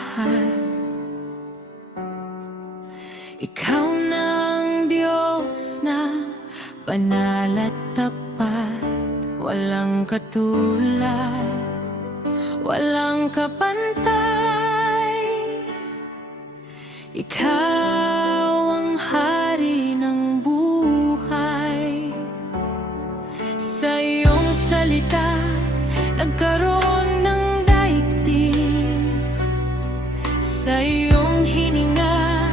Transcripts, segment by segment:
mahal. Ikaw na ang Diyos na banal at tapat, walang katulad, walang kapantay. Ikaw ang hari ng buhay. Sa iyong salita nagkaroon ng daigdig. Sa iyong hininga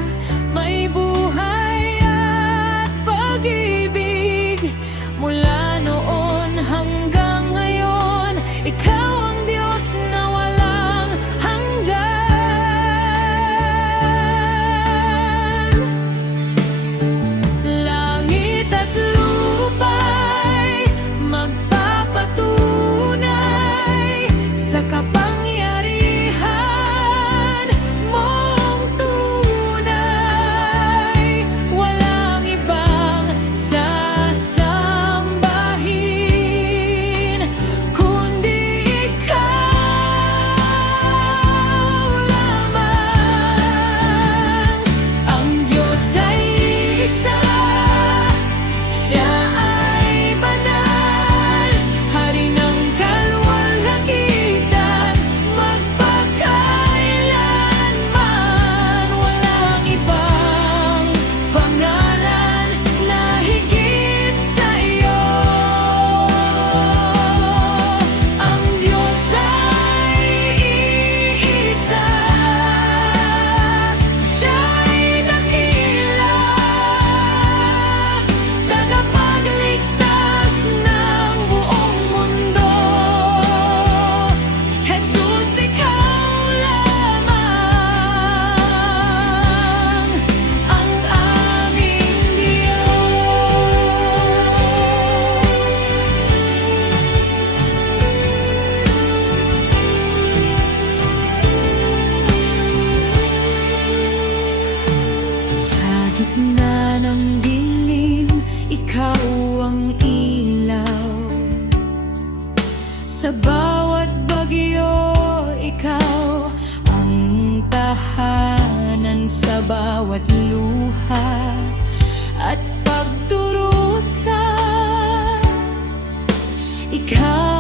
may buhay at pag-ibig. Mula noon hanggang ngayon, ikaw ang Diyos na walang hanggan. Langit at lupa'y magpapatunay sa kapangyarihan mong tunay. Walang ibang sasambahin kundi ikaw lamang. Ang Diyos ay isa, Siya ay banal, Hari ng kaluwalhatian, magpakailanman. Walang ibang pangalan na higit sa iyo. Ang Diyos ay iisa, Siya'y dakila, tagapagligtas ng buong mundo. Jesus, ikaw lamang ang aming Diyos. Sa gitna ng dilim, ikaw ang ilaw. Sa bawat bagyo, ikaw ang tahanan. Sa bawat luha at pagdurusa, ikaw